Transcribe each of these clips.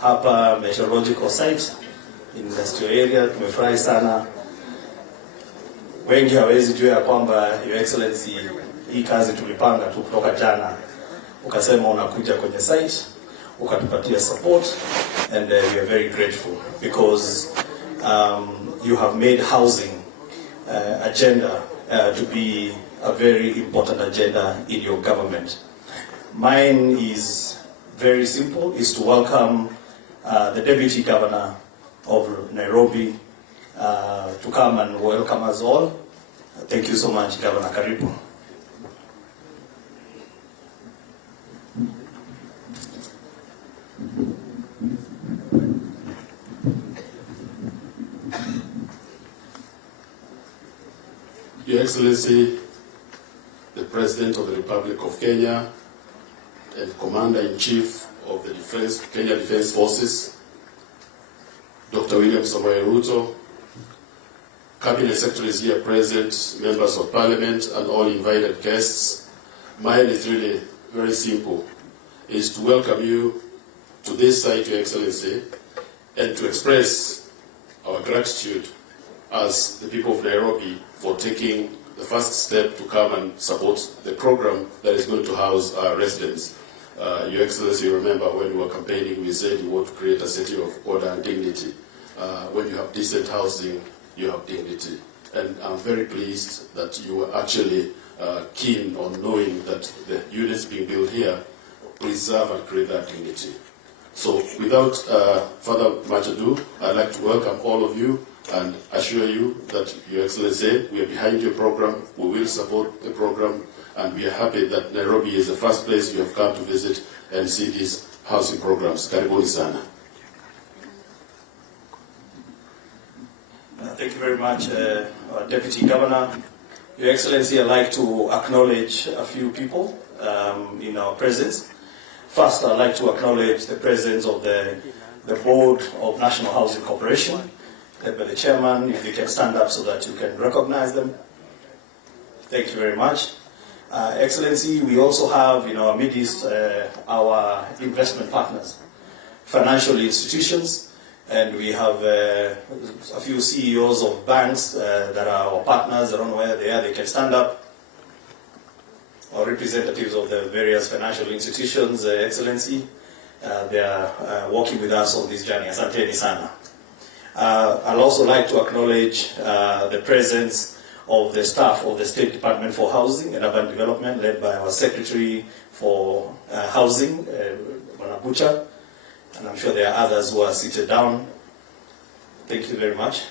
hapa meteorological site industrial area. Tumefurahi sana. Wengi hawezi jua ya kwamba Your Excellency, hii kazi tulipanga tu kutoka jana. Ukasema unakuja kwenye site, ukatupatia support, and we are very grateful because you have made housing agenda to be a very important agenda in your government. Mine is very simple, is to welcome the Deputy Governor of Nairobi to come and welcome us all. Thank you so much, Governor. Karibu. Your Excellency, the President of the Republic of Kenya and Commander-in-Chief of the Kenya Defence Forces, Dr. William Samoei RUTO, Cabinet Secretaries here present, Members of Parliament, and all invited guests. Mine is really very simple, is to welcome you to this site, Your Excellency, and to express our gratitude as the people of Nairobi for taking the first step to come and support the program that is going to house our residents. Your Excellency, you remember when we were campaigning, we said you want to create a city of order and dignity. When you have decent housing, you have dignity. And I'm very pleased that you were actually keen on knowing that the units being built here preserve and create that dignity. So without further much ado, I'd like to welcome all of you and assure you that, Your Excellency, we are behind your program, we will support the program, and we are happy that Nairobi is the first place you have come to visit and see these housing programs. Karibuni sana. Thank you very much, Deputy Governor. Your Excellency, I'd like to acknowledge a few people in our presence. First, I'd like to acknowledge the presence of the Board of National Housing Corporation, led by the Chairman. If you can stand up so that you can recognize them. Thank you very much. Excellency, we also have in our midst our investment partners, financial institutions, and we have a few CEOs of banks that are our partners. I don't know where they are, they can stand up. Or representatives of the various financial institutions, Excellency, they are working with us on this journey. Asanteni sana. I'd also like to acknowledge the presence of the staff of the State Department for Housing and Urban Development, led by our Secretary for Housing, Manabucha, and I'm sure there are others who are seated down. Thank you very much.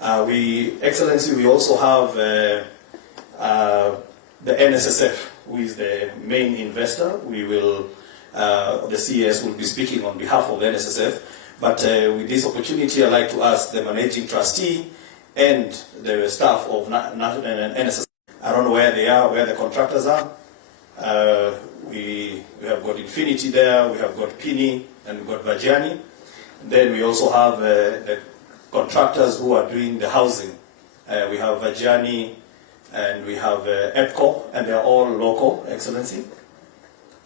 Excellency, we also have the NSSF, who is the main investor. We will, the CES will be speaking on behalf of the NSSF. But with this opportunity, I'd like to ask the managing trustee and the staff of NSSF. I don't know where they are, where the contractors are. We have got Infinity there, we have got Pini, and we've got Vajiani. Then we also have the contractors who are doing the housing. We have Vajiani, and we have EPCO, and they're all local, Excellency.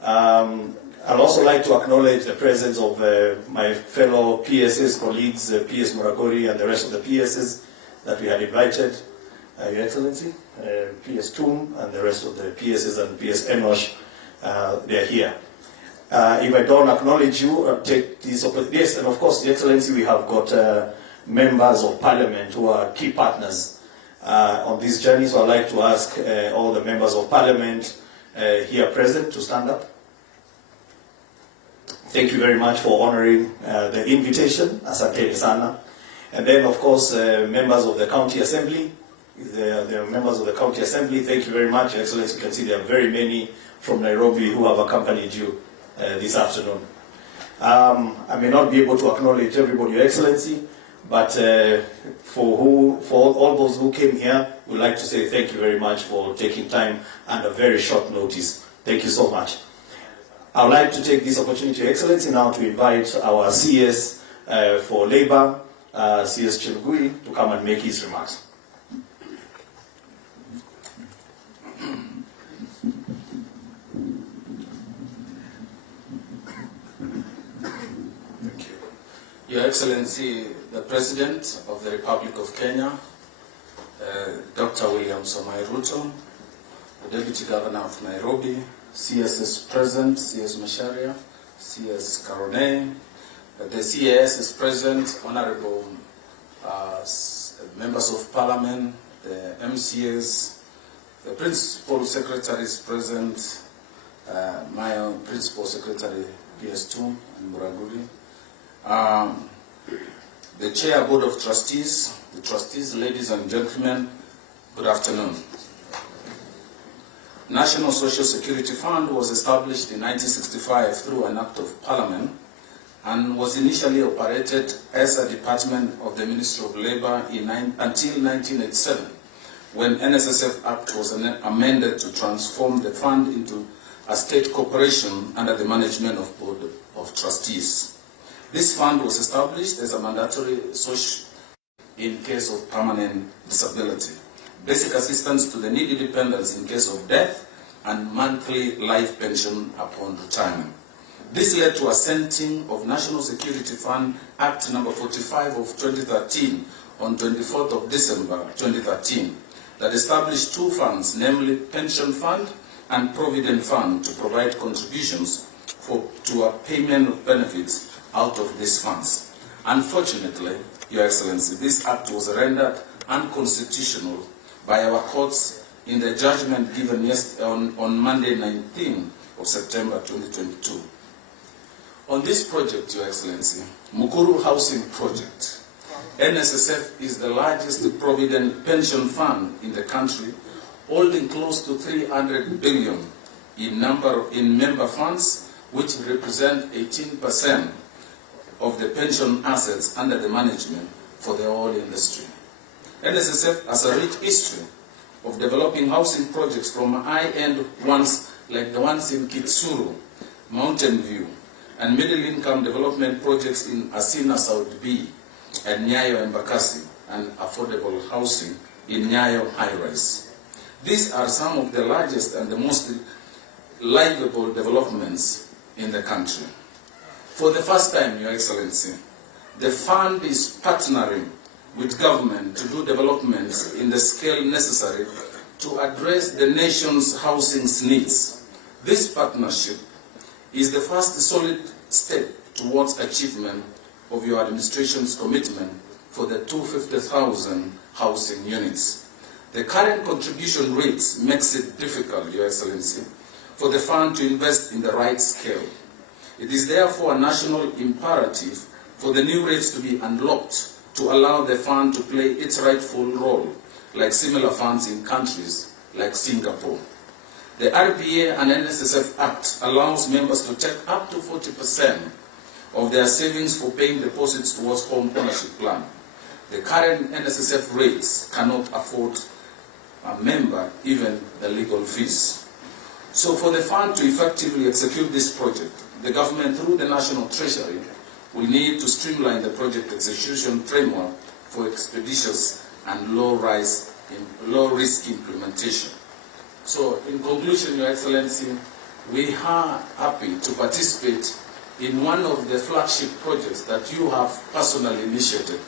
I'd also like to acknowledge the presence of my fellow PSS colleagues, PS Muragori and the rest of the PSs that we had invited, Your Excellency, PS Tum and the rest of the PSs and PS Enosh, they're here. If I don't acknowledge you, I'll take this opportunity. Yes, and of course, Your Excellency, we have got members of Parliament who are key partners on this journey, so I'd like to ask all the members of Parliament here present to stand up. Thank you very much for honoring the invitation. Asante sana. And then, of course, members of the County Assembly. The members of the County Assembly, thank you very much. Your Excellency, you can see there are very many from Nairobi who have accompanied you this afternoon. I may not be able to acknowledge everybody, Your Excellency, but for all those who came here, we'd like to say thank you very much for taking time under very short notice. Thank you so much. I would like to take this opportunity, Your Excellency, now to invite our CS for Labor, CS Chilgui, to come and make his remarks. Your Excellency, the President of the Republic of Kenya, Dr. William Samoei Ruto, the Deputy Governor of Nairobi, CS present, CS Macharia, CS Karone, the CAS is present, Honorable Members of Parliament, the MCAs, the Principal Secretary is present, my Principal Secretary PS2 and Muraguri, the Chair Board of Trustees, the trustees, ladies and gentlemen, good afternoon. National Social Security Fund was established in 1965 through an Act of Parliament and was initially operated as a department of the Ministry of Labour until 1987, when NSSF Act was amended to transform the fund into a state corporation under the management of Board of Trustees. This fund was established as a mandatory social in case of permanent disability, basic assistance to the needy dependents in case of death, and monthly life pension upon retirement. This led to a assenting of National Security Fund Act number 45 of 2013 on 24th of December 2013 that established two funds, namely Pension Fund and Provident Fund, to provide contributions to a payment of benefits out of these funds. Unfortunately, Your Excellency, this act was rendered unconstitutional by our courts in the judgment given on Monday 19th of September 2022. On this project, Your Excellency, MUKURU Housing Project, NSSF is the largest provident pension fund in the country, holding close to 300 billion in member funds, which represent 18% of the pension assets under the management for the oil industry. NSSF has a rich history of developing housing projects from high-end ones like the ones in Kitsuru, Mountain View, and middle-income development projects in Asina South B and Nyayo Embakasi, and affordable housing in Nyayo High-Rise. These are some of the largest and the most livable developments in the country. For the first time, Your Excellency, the fund is partnering with government to do developments in the scale necessary to address the nation's housing needs. This partnership is the first solid step towards achievement of your administration's commitment for the 250,000 housing units. The current contribution rates makes it difficult, Your Excellency, for the fund to invest in the right scale. It is therefore a national imperative for the new rates to be unlocked to allow the fund to play its rightful role, like similar funds in countries like Singapore. The RPA and NSSF Act allows members to take up to 40% of their savings for paying deposits towards home ownership plan. The current NSSF rates cannot afford a member even the legal fees. So for the fund to effectively execute this project, the government through the National Treasury will need to streamline the project execution framework for expeditious and low-risk implementation. So in conclusion, Your Excellency, we are happy to participate in one of the flagship projects that you have personally initiated.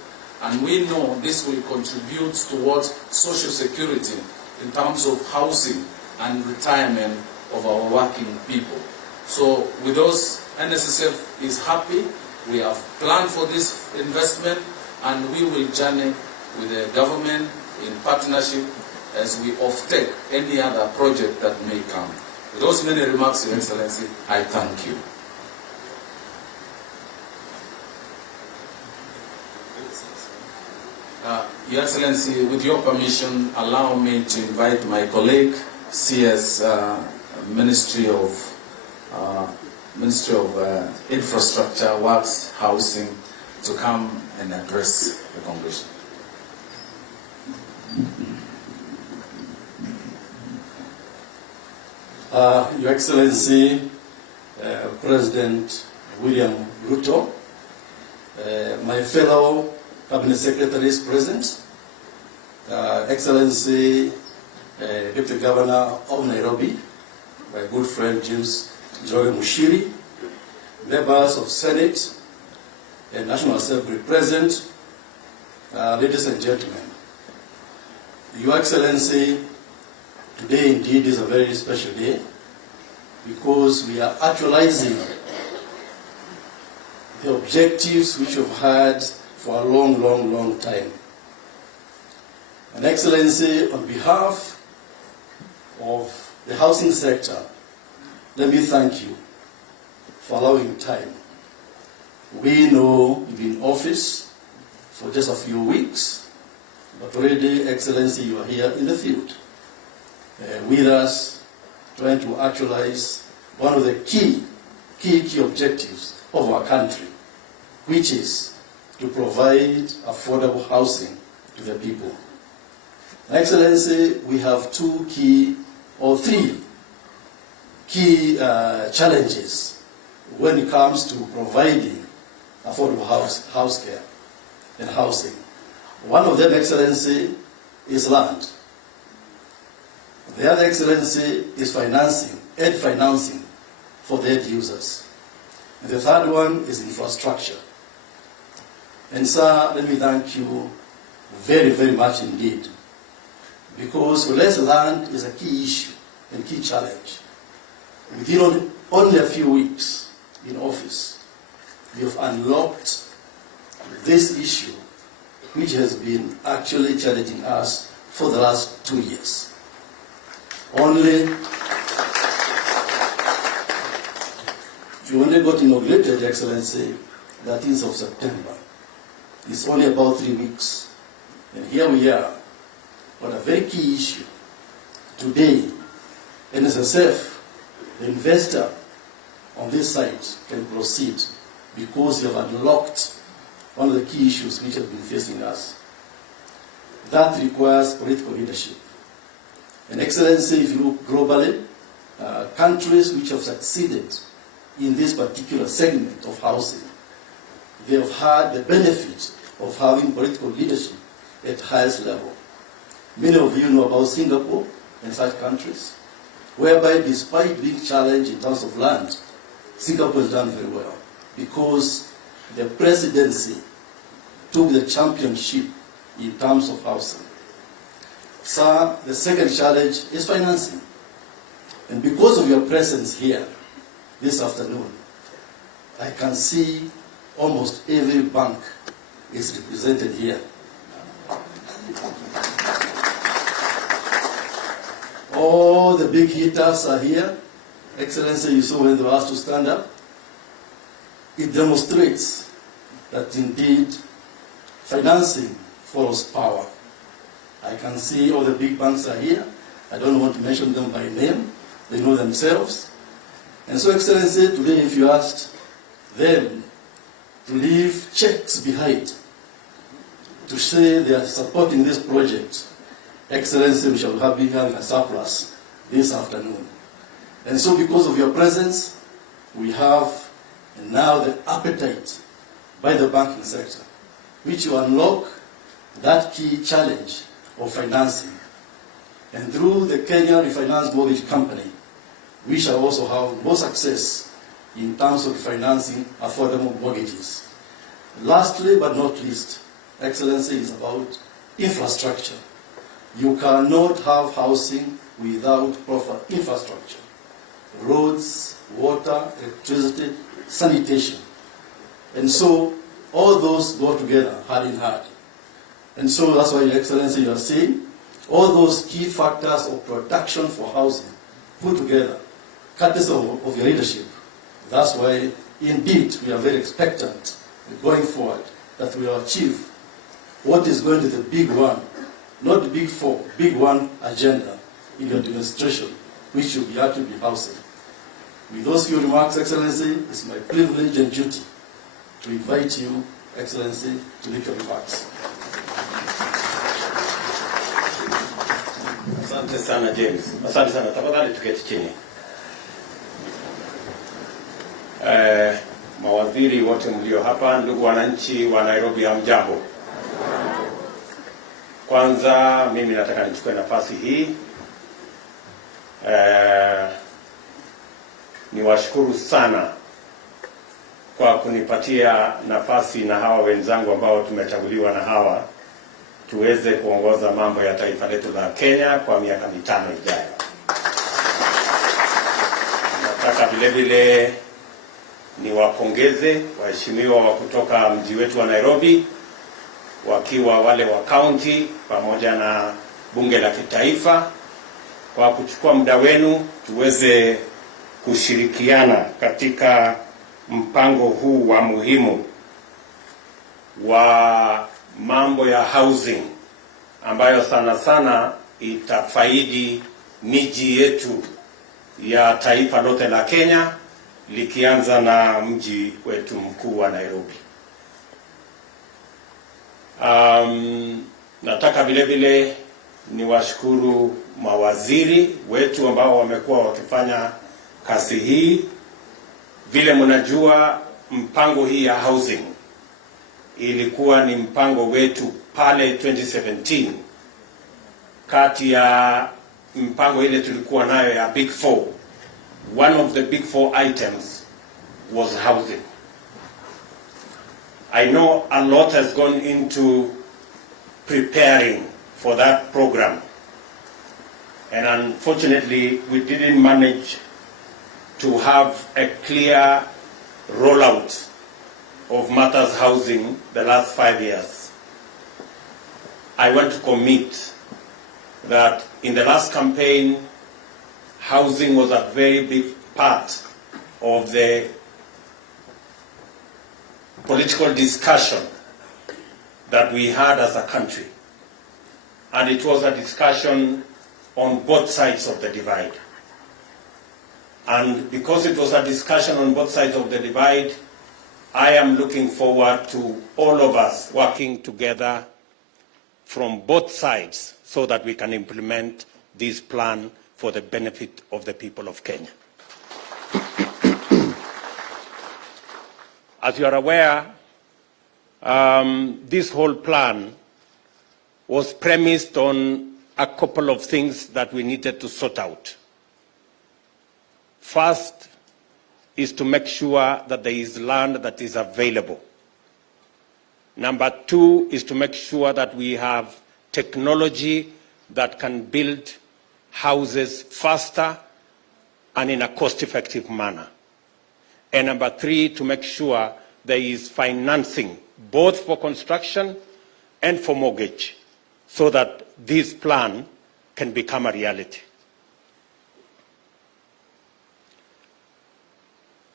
And we know this will contribute towards social security in terms of housing and retirement of our working people. So with those, NSSF is happy. We have planned for this investment, and we will journey with the government in partnership as we offtake any other project that may come. With those many remarks, Your Excellency, I thank you. Your Excellency, with your permission, allow me to invite my colleague, CS Ministry of Infrastructure, Works, Housing, to come and address the Congression. Your Excellency, President William Ruto, my fellow Cabinet Secretaries present, Excellency, Deputy Governor of Nairobi, my good friend James Joy Mushiri, members of Senate, and National Assembly present, ladies and gentlemen, Your Excellency, today indeed is a very special day because we are actualizing the objectives which we've had for a long time. And Excellency, on behalf of the housing sector, let me thank you for allowing time. We know you've been in office for just a few weeks, but already, Excellency, you are here in the field with us, trying to actualize one of the key objectives of our country, which is to provide affordable housing to the people. Excellency, we have three key challenges when it comes to providing affordable house care and housing. One of them, Excellency, is land. The other, Excellency, is financing for the end users. And the third one is infrastructure. And sir, let me thank you very much indeed, because less land is a key issue and key challenge. Within only a few weeks in office, we have unlocked this issue, which has been actually challenging us for the last 2 years. We only got inaugurated, Excellency, 13th of September. It's only about 3 weeks. And here we are on a very key issue. Today, NSSF, the investor on this site, can proceed because you have unlocked one of the key issues which have been facing us. That requires political leadership. And Excellency, if you look globally, countries which have succeeded in this particular segment of housing, they have had the benefit of having political leadership at highest level. Many of you know about Singapore and such countries, whereby despite being challenged in terms of land, Singapore has done very well because the presidency took the championship in terms of housing. Sir, the second challenge is financing. And because of your presence here this afternoon, I can see almost every bank is represented here. All the big hitters are here. Excellency, you saw when they were asked to stand up. It demonstrates that indeed financing follows power. I can see all the big banks are here. I don't want to mention them by name. They know themselves. And so, Excellency, today if you asked them to leave checks behind to say they are supporting this project, Excellency, we shall have been having a surplus this afternoon. And so because of your presence, we have now the appetite by the banking sector, which will unlock that key challenge of financing. And through the Kenya Refinance Mortgage Company, we shall also have more success in terms of financing affordable mortgages. Lastly but not least, Excellency, is about infrastructure. You cannot have housing without proper infrastructure. Roads, water, electricity, sanitation. And so all those go together hand in hand. And so that's why, Your Excellency, you are seeing all those key factors of production for housing put together, courtesy of your leadership. That's why, indeed, we are very expectant going forward that we will achieve what is going to be the big one, not the big four, big one agenda in your administration, which will be actually housing. With those few remarks, Excellency, it's my privilege and duty to invite you, Excellency, to make your remarks. Asante sana James. Asante sana. Tafadhali tuketi chini. Mawaziri wote mlio hapa, ndugu wananchi wa Nairobi, hamjambo. Kwanza mimi nataka nichukue nafasi hii niwashukuru sana kwa kunipatia nafasi na hawa wenzangu ambao tumechaguliwa na hawa tuweze kuongoza mambo ya taifa letu la Kenya kwa miaka 5 ijayo. Nataka vile vile niwapongeze waheshimiwa wa kutoka mji wetu wa Nairobi, wakiwa wale wa county pamoja na bunge la kitaifa, kwa kuchukua muda wenu tuweze kushirikiana katika mpango huu wa muhimu wa mambo ya housing ambayo sana sana itafaidi miji yetu ya taifa lote la Kenya, likianza na mji wetu mkuu wa Nairobi. Nataka vile vile niwashukuru mawaziri wetu ambao wamekuwa wakifanya kazi hii. Vile mnajua, mpango hii ya housing ilikuwa ni mpango wetu pale 2017. Kati ya mpango ile tulikuwa nayo ya Big Four, one of the Big Four items was housing. I know a lot has gone into preparing for that program, and unfortunately we didn't manage to have a clear rollout of matters housing the last 5 years. I want to commit that in the last campaign, housing was a very big part of the political discussion that we had as a country. And it was a discussion on both sides of the divide. And because it was a discussion on both sides of the divide, I am looking forward to all of us working together from both sides so that we can implement this plan for the benefit of the people of Kenya. As you are aware, this whole plan was premised on a couple of things that we needed to sort out. First is to make sure that there is land that is available. Number two is to make sure that we have technology that can build houses faster and in a cost-effective manner. And number three, to make sure there is financing, both for construction and for mortgage, so that this plan can become a reality.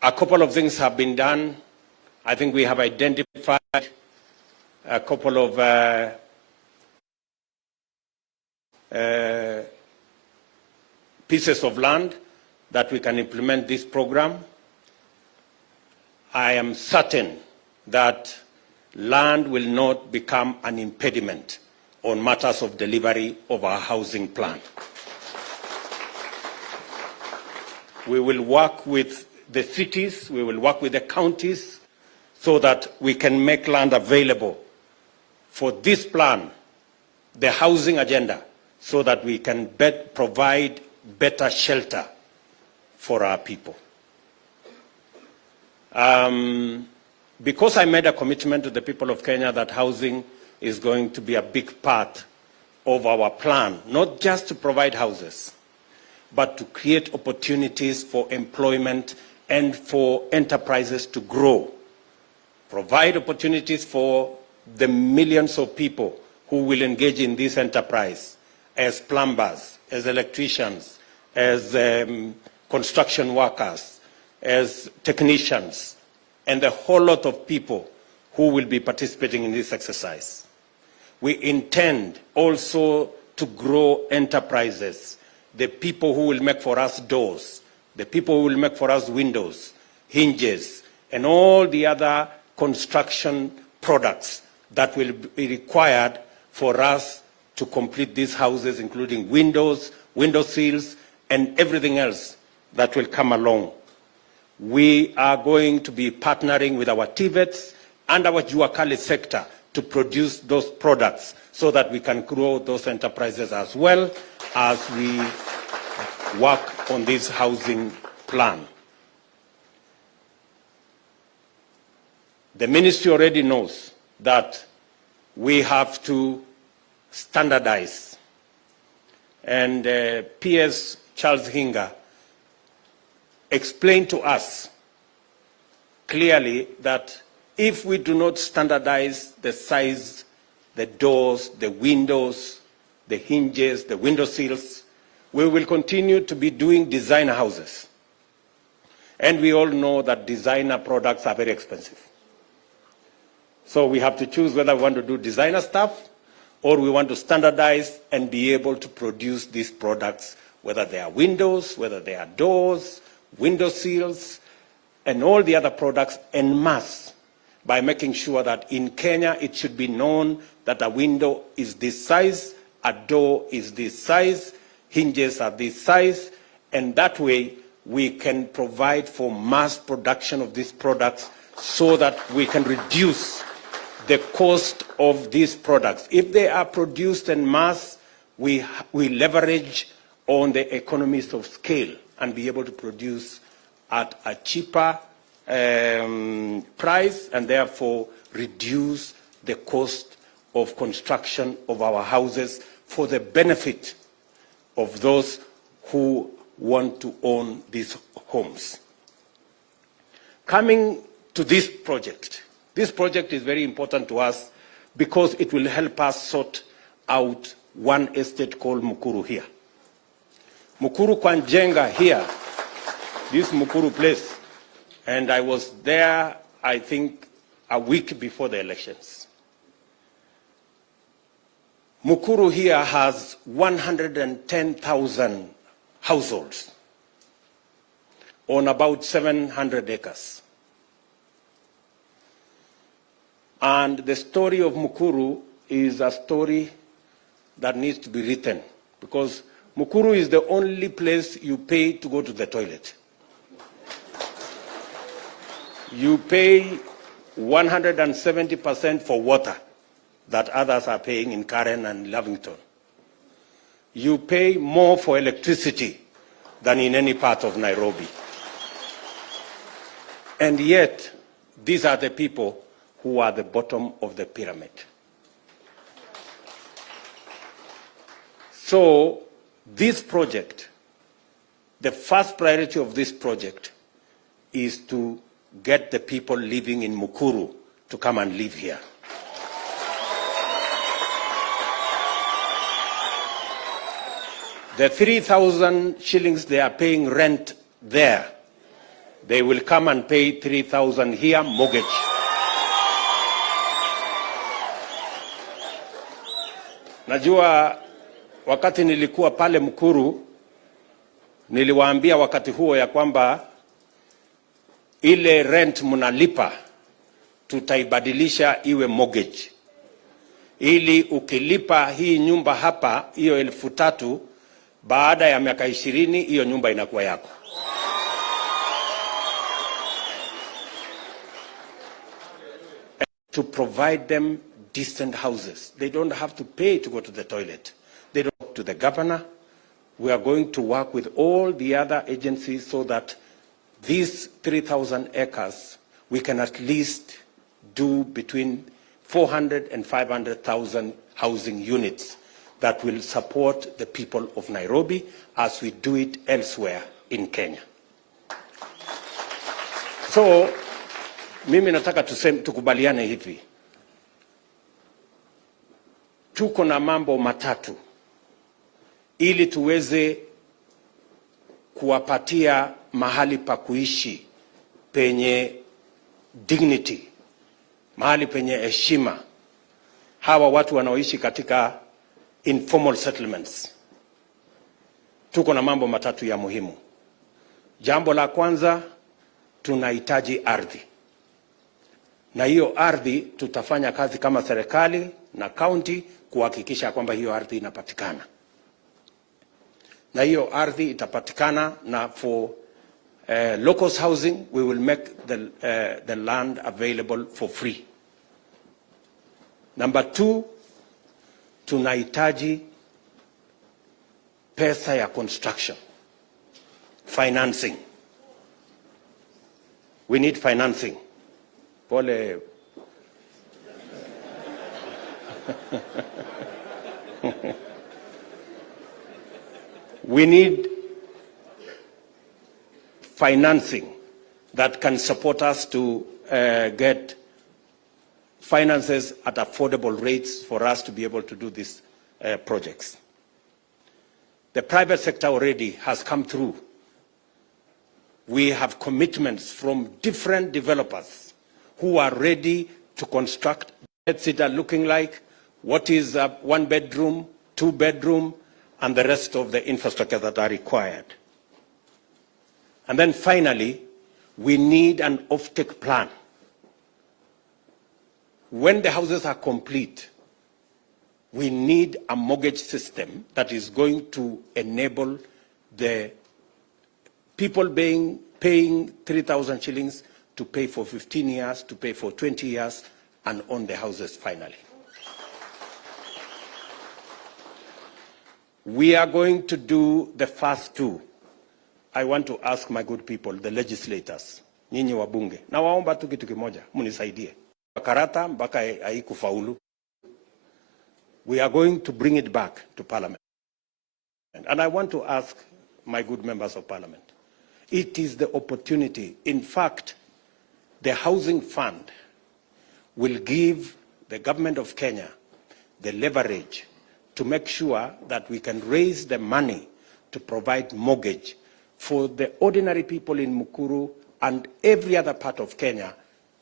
A couple of things have been done. I think we have identified a couple of pieces of land that we can implement this program. I am certain that land will not become an impediment on matters of delivery of our housing plan. We will work with the cities, we will work with the counties so that we can make land available for this plan, the housing agenda, so that we can provide better shelter for our people. Because I made a commitment to the people of Kenya that housing is going to be a big part of our plan, not just to provide houses, but to create opportunities for employment and for enterprises to grow, provide opportunities for the millions of people who will engage in this enterprise as plumbers, as electricians, as construction workers, as technicians, and a whole lot of people who will be participating in this exercise. We intend also to grow enterprises, the people who will make for us doors, the people who will make for us windows, hinges, and all the other construction products that will be required for us to complete these houses, including windows, window sills, and everything else that will come along. We are going to be partnering with our TVETs and our Juakali sector to produce those products so that we can grow those enterprises as well as we work on this housing plan. The ministry already knows that we have to standardize. And PS Charles Hinga explained to us clearly that if we do not standardize the size, the doors, the windows, the hinges, the window sills, we will continue to be doing designer houses. And we all know that designer products are very expensive. So we have to choose whether we want to do designer stuff or we want to standardize and be able to produce these products, whether they are windows, whether they are doors, window sills, and all the other products en masse, by making sure that in Kenya it should be known that a window is this size, a door is this size, hinges are this size, and that way we can provide for mass production of these products so that we can reduce the cost of these products. If they are produced en masse, we leverage on the economies of scale and be able to produce at a cheaper price and therefore reduce the cost of construction of our houses for the benefit of those who want to own these homes. Coming to this project is very important to us because it will help us sort out one estate called MUKURU here. MUKURU kwa NJENGA here, this MUKURU place, and I was there, I think, a week before the elections. MUKURU here has 110,000 households on about 700 acres. And the story of MUKURU is a story that needs to be written because MUKURU is the only place you pay to go to the toilet. You pay 170% for water that others are paying in Karen and Lavington. You pay more for electricity than in any part of Nairobi. And yet, these are the people who are the bottom of the pyramid. So, this project, the first priority of this project is to get the people living in MUKURU to come and live here. The 3,000 shillings they are paying rent there, they will come and pay 3,000 here mortgage. Najua wakati nilikuwa pale MUKURU, niliwaambia wakati huo ya kwamba ile rent mnalipa tutaibadilisha iwe mortgage. Ili ukilipa hii nyumba hapa, hiyo 3,000, baada ya miaka 20 hiyo nyumba inakuwa yako. To provide them decent houses. They don't have to pay to go to the toilet. They don't go to the governor. We are going to work with all the other agencies so that these 3,000 acres, we can at least do between 400 and 500,000 housing units that will support the people of Nairobi as we do it elsewhere in Kenya. So, mimi nataka tukubaliane hivi. Tuko na mambo matatu ili tuweze kuwapatia mahali pa kuishi penye dignity, mahali penye heshima hawa watu wanaoishi katika informal settlements. Tuko na mambo matatu ya muhimu. Jambo la kwanza, tunahitaji ardhi. Na hiyo ardhi tutafanya kazi kama serikali na county kuhakikisha kwamba hiyo ardhi inapatikana. Na hiyo ardhi itapatikana na for locals housing, we will make the land available for free. Number 2, tunahitaji pesa ya construction, financing. We need financing. Pole We need financing that can support us to get finances at affordable rates for us to be able to do these projects. The private sector already has come through. We have commitments from different developers who are ready to construct beds that are looking like, what is a 1-bedroom, 2-bedroom, and the rest of the infrastructure that are required. And then finally, we need an offtake plan. When the houses are complete, we need a mortgage system that is going to enable the people paying 3,000 shillings to pay for 15 years, to pay for 20 years, and own the houses finally. We are going to do the first two. I want to ask my good people, the legislators, nyinyi wabunge, na waomba tu kitu kimoja, munisaidie. Karata mpaka haikufaulu. We are going to bring it back to Parliament. And I want to ask my good members of Parliament, it is the opportunity. In fact, the Housing Fund will give the government of Kenya the leverage to make sure that we can raise the money to provide mortgage for the ordinary people in Mukuru and every other part of Kenya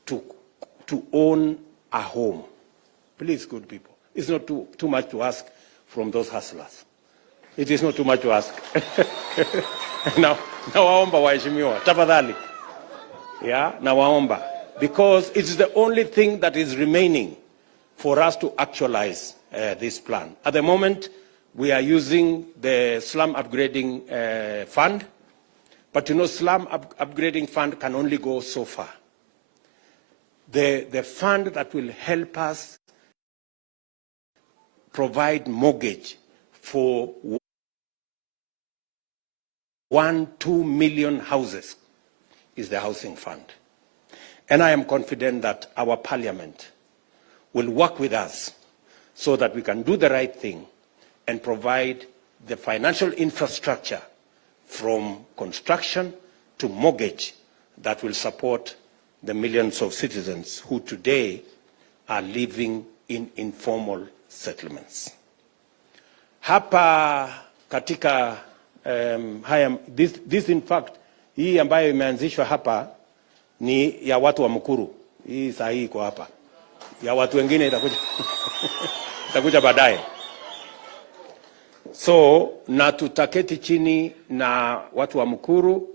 to own a home. Please, good people, it's not too much to ask from those hustlers. It is not too much to ask. Now waomba waheshimiwa, tafadhali. Yeah, na waomba. Because it's the only thing that is remaining for us to actualize this plan. At the moment, we are using the slum upgrading fund. But you know, slum upgrading fund can only go so far. The fund that will help us provide mortgage for 1-2 million houses is the Housing Fund. And I am confident that our Parliament will work with us so that we can do the right thing and provide the financial infrastructure from construction to mortgage that will support the millions of citizens who today are living in informal settlements. Hapa katika this in fact, hii ambayo imeanzishwa hapa ni ya watu wa Mukuru. Hii saa hii iko hapa. Ya watu wengine itakuja baadaye. So, na tutaketi chini na watu wa Mukuru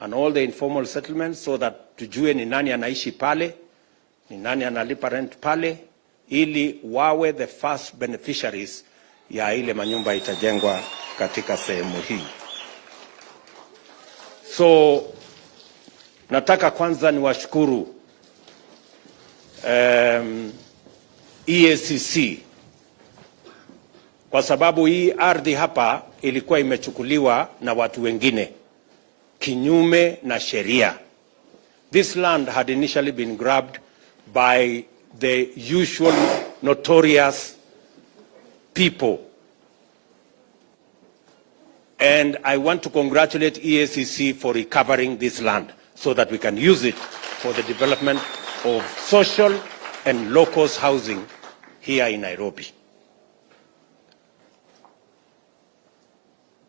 and all the informal settlements so that tujue ni nani anaishi pale, ni nani analipa rent pale, ili wawe the first beneficiaries ya ile manyumba itajengwa katika sehemu hii. So, nataka kwanza niwashukuru EACC kwa sababu hii ardhi hapa ilikuwa imechukuliwa na watu wengine kinyume na sheria. This land had initially been grabbed by the usual notorious people. And I want to congratulate EACC for recovering this land so that we can use it for the development of social and low-cost housing here in Nairobi.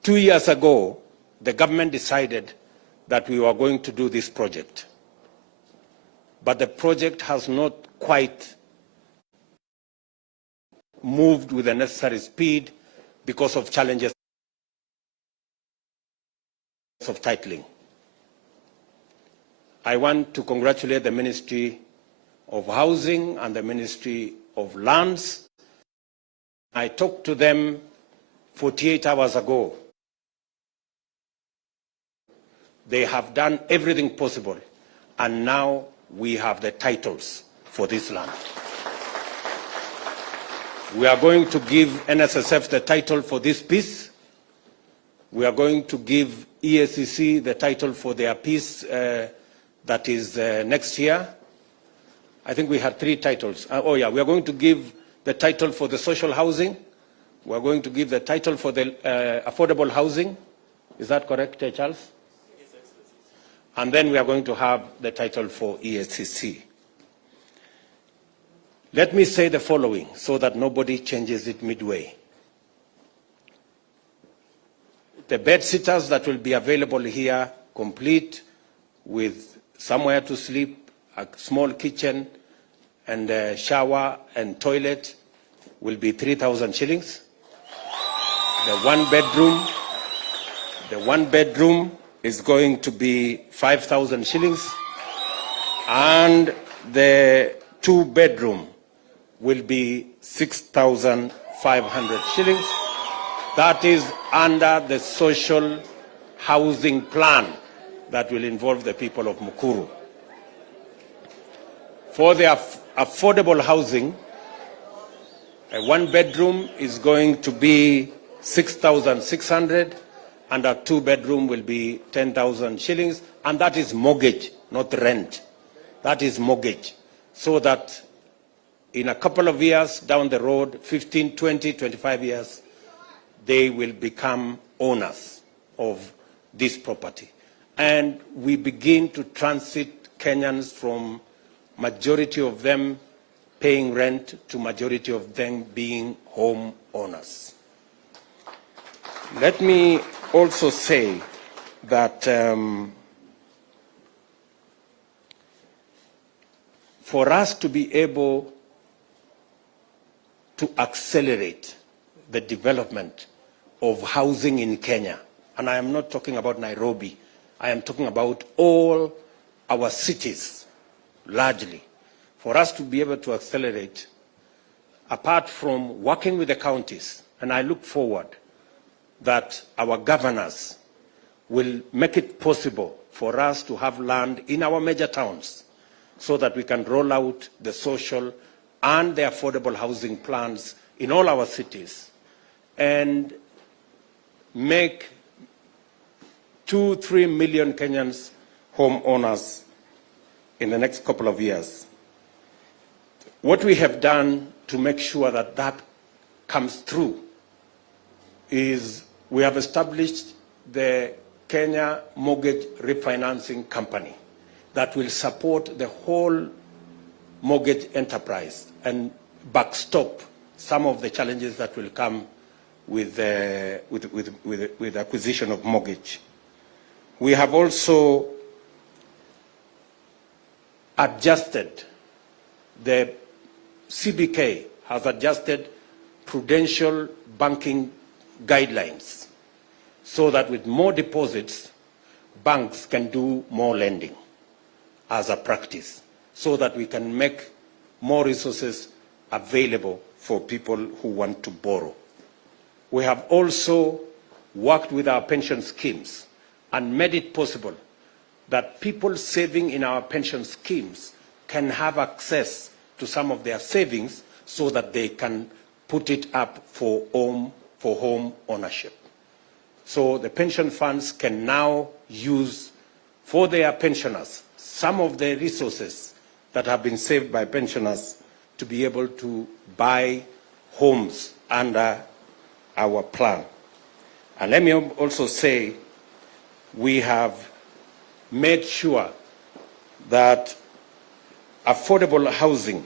2 years ago, the government decided that we were going to do this project. But the project has not quite moved with the necessary speed because of challenges of titling. I want to congratulate the Ministry of Housing and the Ministry of Lands. I talked to them 48 hours ago. They have done everything possible, and now we have the titles for this land. We are going to give NSSF the title for this piece. We are going to give EACC the title for their piece that is next year. I think we had 3 titles. We are going to give the title for the social housing. We're going to give the title for the affordable housing. Is that correct, Charles? Yes, and then we are going to have the title for ESCC. Let me say the following so that nobody changes it midway. The bed sitters that will be available here, complete with somewhere to sleep, a small kitchen, and a shower and toilet, will be 3,000 shillings. The one bedroom is going to be 5,000 shillings, and the 2-bedroom will be 6,500 shillings. That is under the social housing plan that will involve the people of MUKURU. For the affordable housing, a 1-bedroom is going to be 6,600, and a 2-bedroom will be 10,000 shillings, and that is mortgage, not rent. That is mortgage, so that in a couple of years down the road, 15, 20, 25 years, they will become owners of this property. And we begin to transit Kenyans from majority of them paying rent to majority of them being home owners. Let me also say that for us to be able to accelerate the development of housing in Kenya, and I am not talking about Nairobi, I am talking about all our cities, largely. For us to be able to accelerate, apart from working with the counties, and I look forward that our governors will make it possible for us to have land in our major towns so that we can roll out the social and the affordable housing plans in all our cities and make 2-3 million Kenyans homeowners in the next couple of years. What we have done to make sure that that comes through is we have established the Kenya Mortgage Refinancing Company that will support the whole mortgage enterprise and backstop some of the challenges that will come with acquisition of mortgage. We have also adjusted, the CBK has adjusted prudential banking guidelines so that with more deposits, banks can do more lending as a practice, so that we can make more resources available for people who want to borrow. We have also worked with our pension schemes and made it possible that people saving in our pension schemes can have access to some of their savings so that they can put it up for home ownership. So the pension funds can now use for their pensioners some of the resources that have been saved by pensioners to be able to buy homes under our plan. And let me also say, we have made sure that affordable housing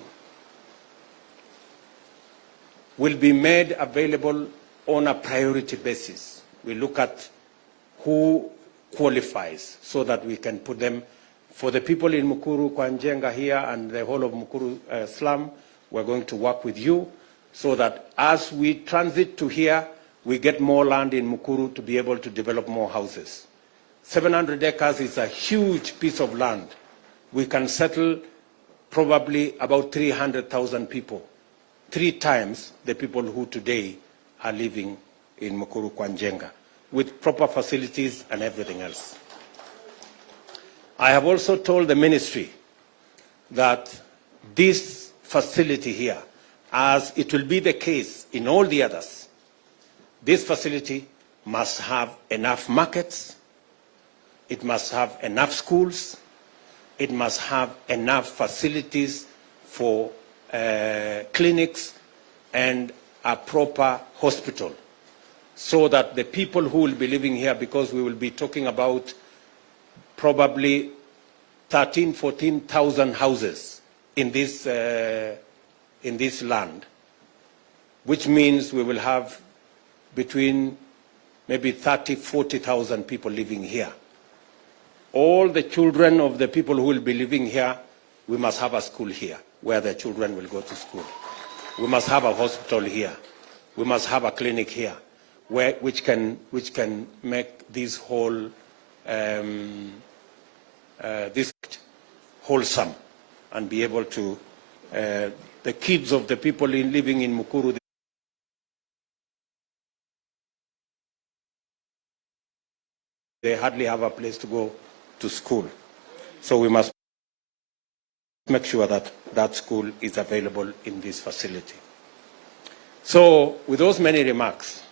will be made available on a priority basis. We look at who qualifies so that we can put them. For the people in MUKURU, NJENGA here and the whole of MUKURU slum, we're going to work with you so that as we transit to here, we get more land in MUKURU to be able to develop more houses. 700 acres is a huge piece of land. We can settle probably about 300,000 people, 3 times the people who today are living in MUKURU NJENGA, with proper facilities and everything else. I have also told the ministry that this facility here, as it will be the case in all the others, this facility must have enough markets, it must have enough schools, it must have enough facilities for clinics, and a proper hospital, so that the people who will be living here, because we will be talking about probably 13,000, 14,000 houses in this land, which means we will have between maybe 30,000, 40,000 people living here. All the children of the people who will be living here, we must have a school here where the children will go to school. We must have a hospital here. We must have a clinic here, which can make this whole this wholesome and be able to the kids of the people living in MUKURU. They hardly have a place to go to school, so we must make sure that that school is available in this facility. So, with those many remarks,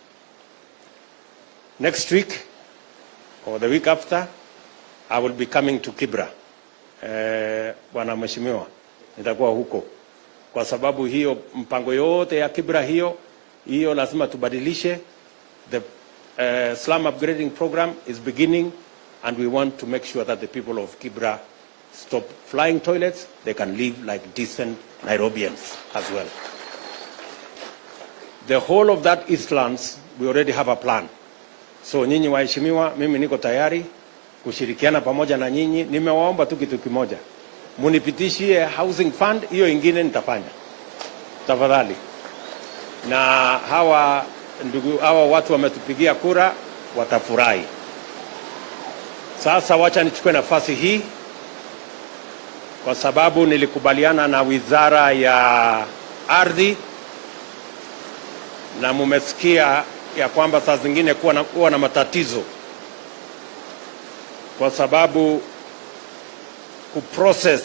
next week or the week after, I will be coming to Kibra. Bwana Mheshimiwa, nitakuwa huko. Kwa sababu hiyo mpango yote ya Kibra hiyo lazima tubadilishe. The slum upgrading program is beginning, and we want to make sure that the people of Kibra stop flying toilets. They can live like decent Nairobians as well. The whole of that Eastlands, we already have a plan. So nyinyi waheshimiwa, mimi niko tayari kushirikiana pamoja na nyinyi. Nimewaomba tu kitu kimoja, munipitishie housing fund, hiyo ingine nitafanya tafadhali. Na hawa watu wametupigia kura, watafurahi. Sasa wacha nichukue nafasi hii, kwa sababu nilikubaliana na Wizara ya Ardhi, na mumesikia ya kwamba saa zingine kuwa na matatizo, kwa sababu kuprocess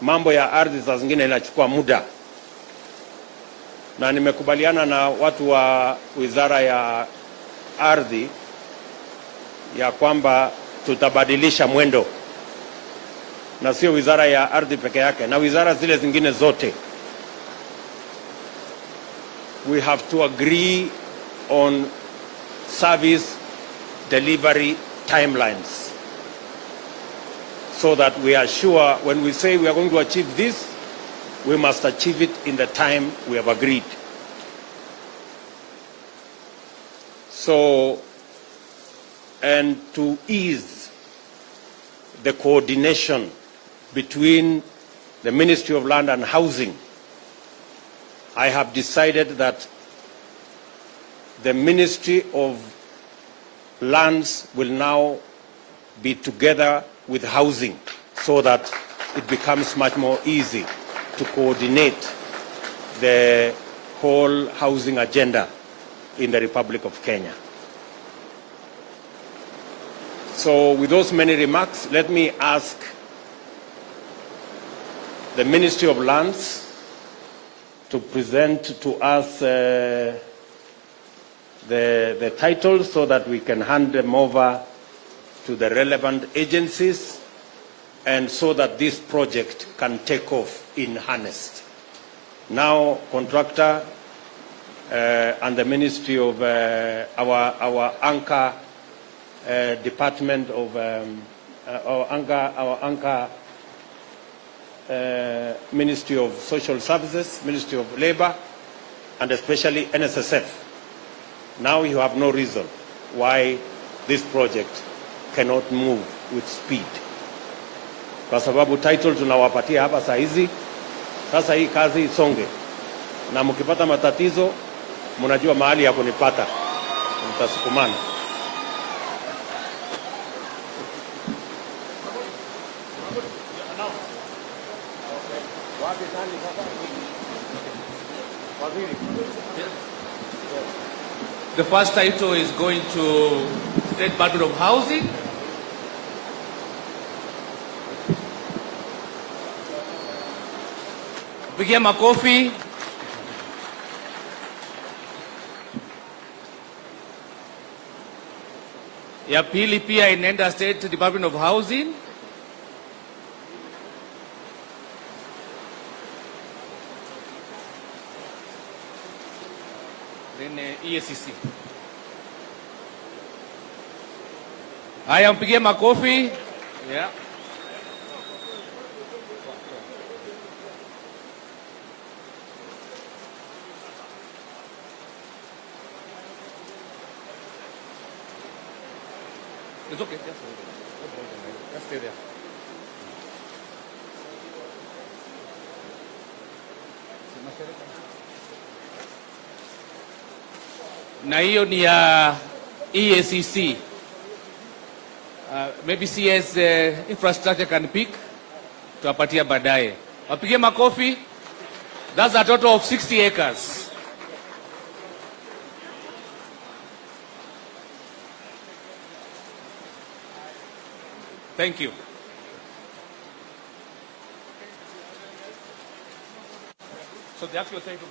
mambo ya ardhi saa zingine inachukua muda, na nimekubaliana na watu wa Wizara ya Ardhi ya kwamba tutabadilisha mwendo, na sio Wizara ya Ardhi peke yake, na wizara zile zingine zote. We have to agree on service delivery timelines, so that we are sure when we say we are going to achieve this, we must achieve it in the time we have agreed. So, and to ease the coordination between the Ministry of Land and Housing, I have decided that the Ministry of Lands will now be together with Housing, so that it becomes much more easy to coordinate the whole housing agenda in the Republic of Kenya. So with those many remarks, let me ask the Ministry of Lands to present to us the titles, so that we can hand them over to the relevant agencies, and so that this project can take off in earnest. Now, contractor and the Ministry of our anchor department of our anchor Ministry of Social Services, Ministry of Labor, and especially NSSF. Now you have no reason why this project cannot move with speed. Kwa sababu title tunawapatia hapa saa hizi, sasa hii kazi isonge. Na mkipata matatizo, mnajua mahali ya kunipata. Mtasukumana. The first title is going to State Department of Housing. Pigia makofi. Ya pili pia inaenda State Department of Housing. EACC. Haya, mpigie makofi. Yeah. It's okay. Just stay there. Na hiyo ni ya EACC. Maybe CS infrastructure can pick. Tuwapatia baadaye. Wapige makofi. That's a total of 60 acres. Thank you. So the actual title.